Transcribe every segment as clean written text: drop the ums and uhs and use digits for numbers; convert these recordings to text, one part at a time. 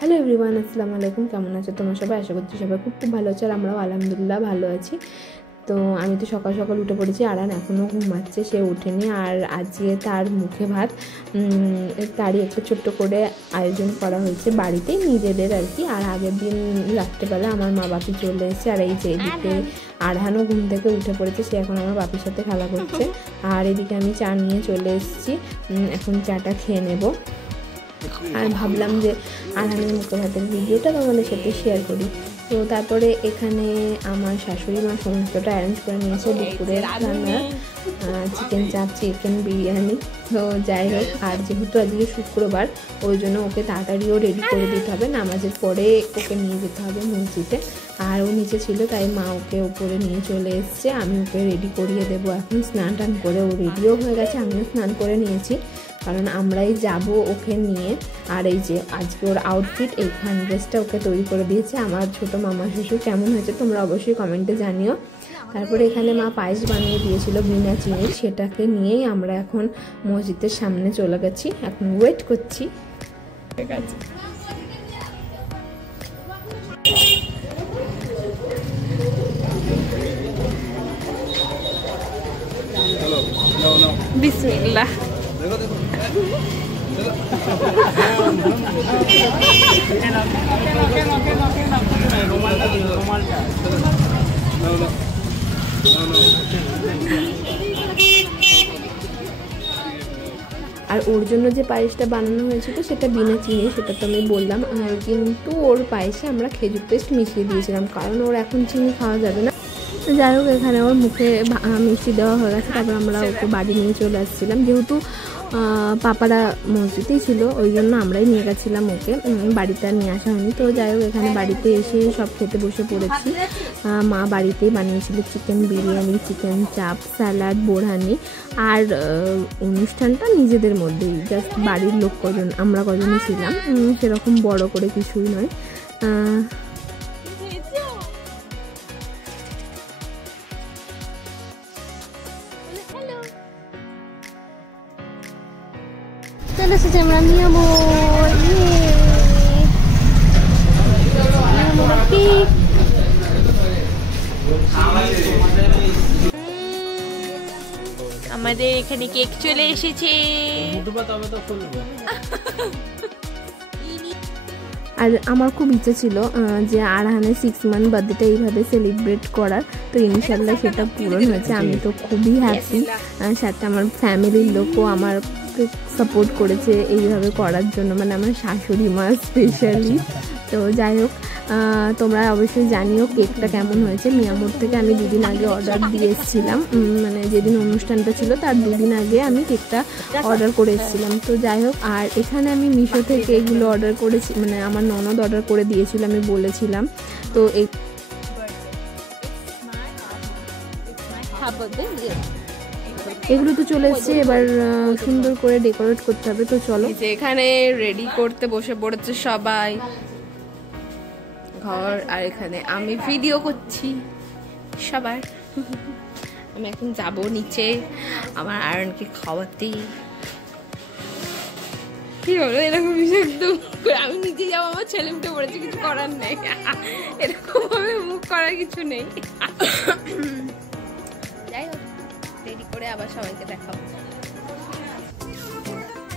Hello everyone, আসসালামু আলাইকুম। কেমন আছো তোমরা সবাই? আশা করছি সবাই খুব খুব ভালো আছে, আর আমরাও আলহামদুলিল্লাহ ভালো আছি। তো আমি তো সকাল সকাল উঠে পড়েছি, আরান এখনও ঘুমাচ্ছে, সে ওঠেনি। আর আজকে তার মুখে ভাত, তারই একটা ছোট্ট করে আয়োজন করা হয়েছে বাড়িতেই নিজেদের আর কি। আর আগের দিন রাত্রেবেলা আমার মা বাপি চলে এসেছে, আর এই যে এদিকে আরহানও ঘুম থেকে উঠে পড়েছে, সে এখন আমার বাপির সাথে খেলা করছে। আর এদিকে আমি চা নিয়ে চলে এসেছি, এখন চাটা খেয়ে নেবো। আর ভাবলাম যে আরহানের মুখে ভাতের ভিডিওটা তোমাদের সাথে শেয়ার করি। তো তারপরে এখানে আমার শাশুড়ি মা সমস্তটা অ্যারেঞ্জ করে নিয়েছে দুপুরের রান্না, চিকেন চাপ, চিকেন বিরিয়ানি। তো যাই হোক, আর যেহেতু আজকে শুক্রবার, ওই জন্য ওকে তাড়াতাড়িও রেডি করে দিতে হবে, নামাজের পরে ওকে নিয়ে যেতে হবে মসজিদে। আর ও নিচে ছিল, তাই মা ওকে ওপরে নিয়ে চলে এসছে। আমি ওকে রেডি করিয়ে দেবো এখন। স্নান টান করে ও রেডিও হয়ে গেছে, আমিও স্নান করে নিয়েছি, কারণ আমরাই যাব ওকে নিয়ে। আর এই যে আজকে ওর আউটফিট, এই খান ড্রেসটা ওকে তৈরি করে দিয়েছে আমার ছোটো মামা শ্বশুর। কেমন হয়েছে তোমরা অবশ্যই কমেন্টে জানিও। তারপরে এখানে মা পায়েস বানিয়ে দিয়েছিল বিনা চিনির, সেটাকে নিয়েই আমরা এখন মসজিদের সামনে চলে গেছি, এখন ওয়েট করছি। ঠিক আছে, বিসমিল্লাহ। আর ওর জন্য যে পায়েসটা বানানো হয়েছিল সেটা বিনা চিনি, সেটা তো আমি বললাম, কিন্তু ওর পায়েসে আমরা খেজুর পেস্ট মিশিয়ে দিয়েছিলাম, কারণ ওর এখন চিনি খাওয়া যাবে না। যাই হোক, এখানে ওর মুখে মিষ্টি দেওয়া হয়ে গেছে। তারপর আমরা ওকে বাড়ি নিয়ে চলে আসছিলাম, যেহেতু পাপারা মসজিদেই ছিল, ওই জন্য আমরাই নিয়ে গেছিলাম ওকে, বাড়িতে আর নিয়ে আসা হয়নি। তো যাই হোক, এখানে বাড়িতে এসে সব খেতে বসে পড়েছি। মা বাড়িতেই বানিয়েছিল চিকেন বিরিয়ানি, চিকেন চাপ, স্যালাড, বোরহানি। আর অনুষ্ঠানটা নিজেদের মধ্যেই, জাস্ট বাড়ির লোক কজন, আমরা কজনই ছিলাম, সেরকম বড় করে কিছুই নয়। চলে এসেছি আমরা মিয়ামোর, আমাদের এখানে কেক চলে এসেছে। আর আমার খুব ইচ্ছে ছিল যে আরহানের 6 মান্থ বার্থডেটা এইভাবে সেলিব্রেট করার, তো ইনশাল্লাহ সেটা পূরণ হয়েছে। আমি তো খুবই হ্যাপি, সাথে আমার ফ্যামিলির লোকও আমার সাপোর্ট করেছে এইভাবে করার জন্য, মানে আমার শাশুড়ি মা স্পেশালি। তো যাই হোক, তোমরা অবশ্যই জানিও কেকটা কেমন হয়েছে। মিয়ামোর থেকে আমি 2 দিন আগে অর্ডার দিয়ে এসেছিলাম, মানে যেদিন অনুষ্ঠানটা ছিল তার 2 দিন আগে আমি কেকটা অর্ডার করে এসেছিলাম। তো যাই হোক, আর এখানে আমি মিশো থেকে এগুলো অর্ডার করেছি, মানে আমার ননদ অর্ডার করে দিয়েছিল, আমি বলেছিলাম। তো এই এগুলো তো চলে এসছে, এবার সুন্দর করে ডেকোরেট করতে হবে। তো চলো, এখানে রেডি করতে বসে পড়েছে সবাই ঘর, আর এখানে আমি ভিডিও করছি সবার। আমি এখন যাব নিচে আমার আয়রনকে খাওয়াতে। কি হলো এরকম একদম, আমি নিচে যাবো, আমার ছেলে উঠে পড়েছে, কিছু করার নেই, এরকম ভাবে মুখ করার কিছু নেই। যাই হোক, রেডি করে আবার সবাইকে দেখাবো।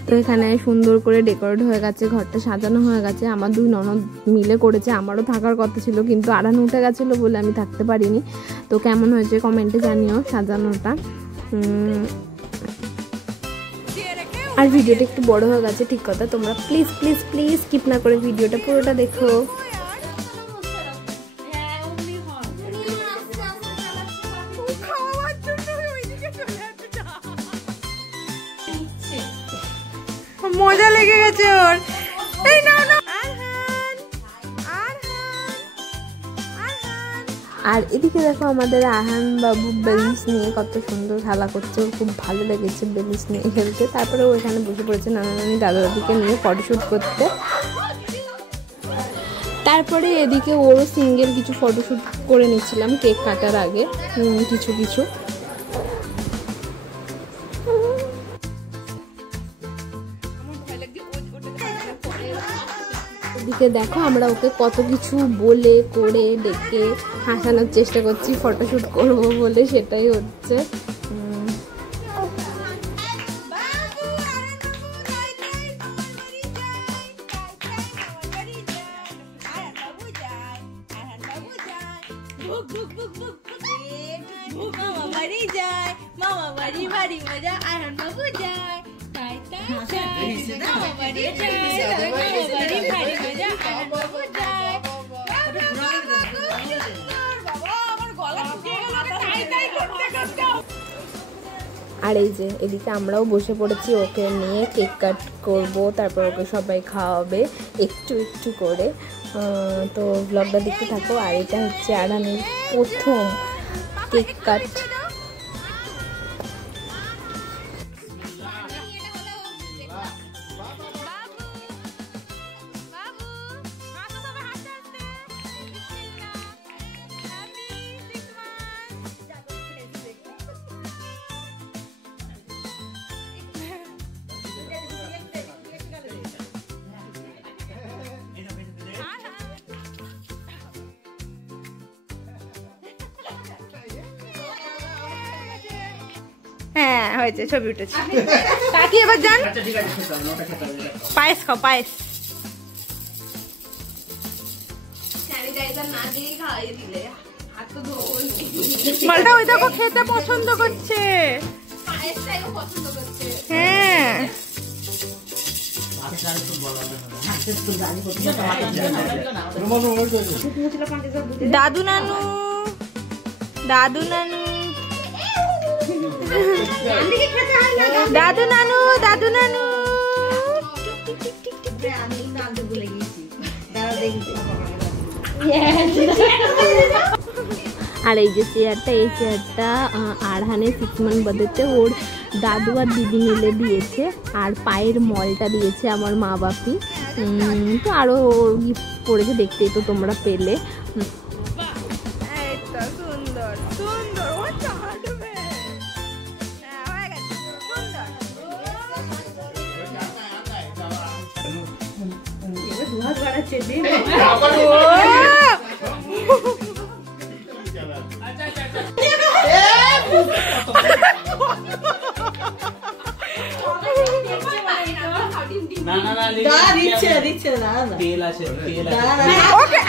তো এখানে সুন্দর করে ডেকোরেট হয়ে গেছে, ঘরটা সাজানো হয়ে গেছে। আমার 2 ননদ মিলে করেছে, আমারও থাকার কথা ছিল, কিন্তু আরহান উঠে গেছিলো বলে আমি থাকতে পারিনি। তো কেমন হয়েছে কমেন্টে জানিও সাজানোটা। আর ভিডিওটা একটু বড় হয়ে গেছে, ঠিক কথা। তোমরা প্লিজ প্লিজ প্লিজ স্কিপ না করে ভিডিওটা পুরোটা দেখো। মজা লেগে গেছে ওর। এই না না, আর এদিকে দেখো আমাদের আরহান বাবু বেলুন্স নিয়ে কত সুন্দর খেলা করছে, খুব ভালো লেগেছে বেলুন্স নিয়ে খেলতে। তারপরে ও এখানে বসে পড়েছে নানা নানি দাদা দাদিকে নিয়ে ফটোশ্যুট করতে। তারপরে এদিকে ওরও সিঙ্গেল কিছু ফটোশ্যুট করে নিচ্ছিলাম কেক কাটার আগে, কিছু কিছু। এদিকে দেখো আমরা ওকে কত কিছু বলে করে ডেকে হাসানোর চেষ্টা করছি, ফটোশ্যুট করবো বলে, সেটাই হচ্ছে। আর এই যে এদিকে আমরাও বসে পড়েছি ওকে নিয়ে, কেক কাট করবো, তারপর ওকে সবাই খাওয়াবে একটু একটু করে। তো ব্লগটা দেখতে থাকো। আর এটা হচ্ছে আরানের প্রথম কেক কাট। হ্যাঁ হয়েছে, ছবি উঠেছে। কাকি এবার যান, পায়েস খাও, পায়েস। মালটা ওই দেখো খেতে পছন্দ করছে। হ্যাঁ দাদু নানু, দাদু নানু, দাদু নানু, দাদু নানু। আর এই যে চেয়ারটা, এই চেয়ারটা আরহানের 6 month বাদেতে ওর দাদু আর দিদি মিলে দিয়েছে। আর পায়ের মলটা দিয়েছে আমার মা বাপি। তো আরও গিফট করেছে, দেখতেই তো তোমরা পেলে। সুন্দর সুন্দর,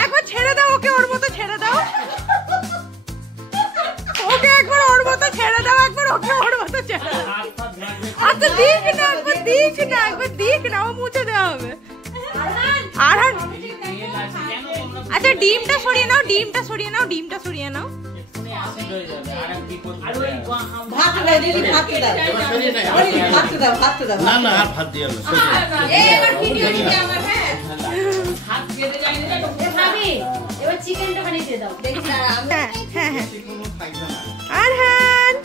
একবার ছেড়ে দাও ওকে, ওর মতো ছেড়ে দাও ওকে, একবার ওর মতো ছেড়ে দাও, একবার ওকে ওর মতো ছেড়ে দাও। আচ্ছা দিক না, একবার দিক না, একবার দিক না, ও মুছে দেওয়া হবে। আরহান আচ্ছা ডিমটা সরিয়ে নাও, ডিমটা সরিয়ে নাও, ডিমটা সরিয়ে নাও। আরহান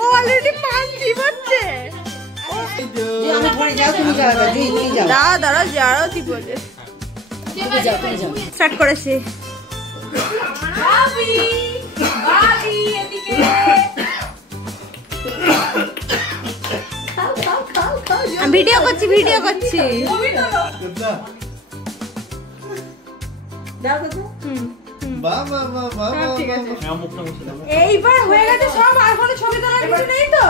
ও অলরেডি পাঁচ দিচ্ছে। দাঁড়া যারা কি বলে স্টার্ট করেছি। ভিডিও করছি, ভিডিও করছি। এইবার হয়ে গেছে সব, আর কোনো ছবি তোলার কিছু নেই তো।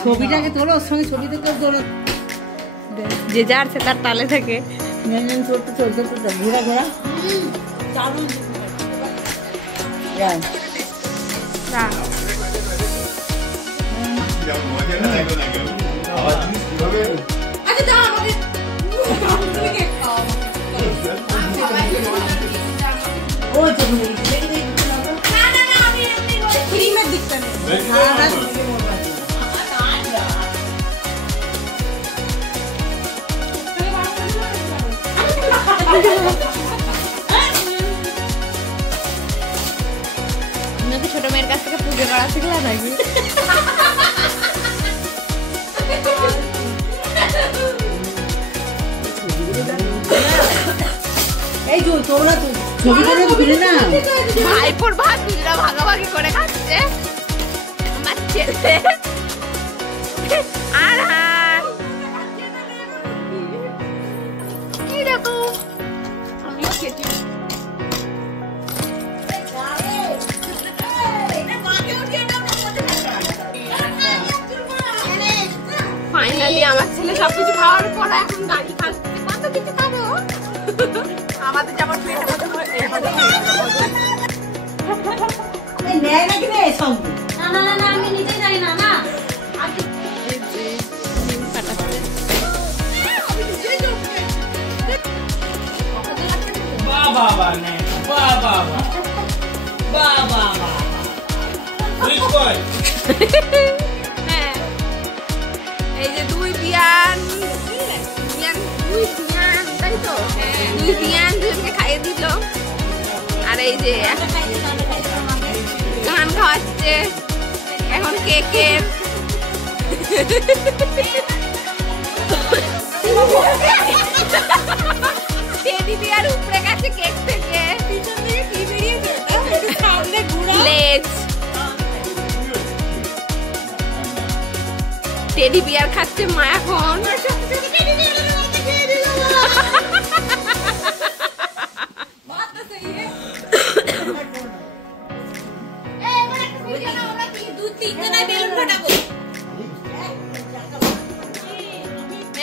ছবিটাকে তোলো, ওর সঙ্গে ছবি তো তোলো, যে যার সে তার তালে থাকে। চলতে চলতে চলতে ঘোরা ঘোরা চালু। ক্রিমের দিকটা নেই। ছোট মেয়ের কাছ থেকে পুজো করা শিখলাম নাকি? এই তুই তোমরা তুই ছবি করে তুলে না ভাইপোর ভাত দুজনা ভাগাভাগি করে খাচ্ছে আমার ছেলে আর কিরকম আমিও খেতে ফাইনালি আমার ছেলে সবকিছু খাওয়ার পর এখন গাড়ি খাচ্ছে কত কিছু খাবো আমাদের যেমন পেটে মতো নেয় নাকি রে সব না আমি নিজে যাই না না হ্যাঁ এই যে দুই বিয়ান তাই তো দুই বিয়ান দুজনকে খাইয়ে দিল আর এই যে গান খাওয়াচ্ছে এখন কেকের টেডি বিয়ার উপরে গেছে কেক থেকে লেজ টেডি বিয়ার খাচ্ছে মা এখন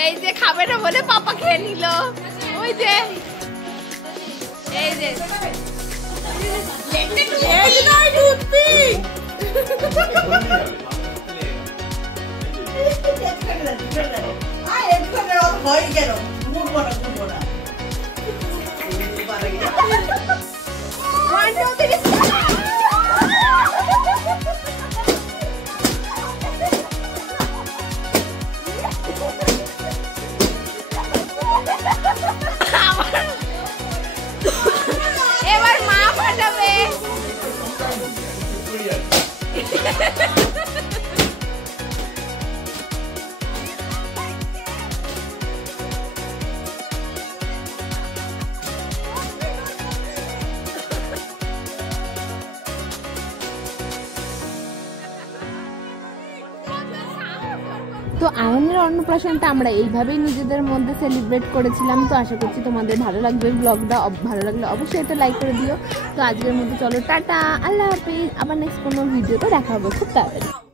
এই যে খাবে না বলে পাপা খেয়ে নিল ওই যে এই যে হয়ে গেল মুড়বো না এবার মা ফাটাবে তো আয়নের অন্নপ্রাশনটা আমরা এইভাবেই নিজেদের মধ্যে সেলিব্রেট করেছিলাম। তো আশা করছি তোমাদের ভালো লাগবে ব্লগটা। ভালো লাগলে অবশ্যই এটা লাইক করে দিও। তো আজকের মধ্যে চলো টাটা, আল্লাহ হাফিজ। আবার নেক্সট কোনো ভিডিওতে দেখা হবে খুব তাড়াতাড়ি।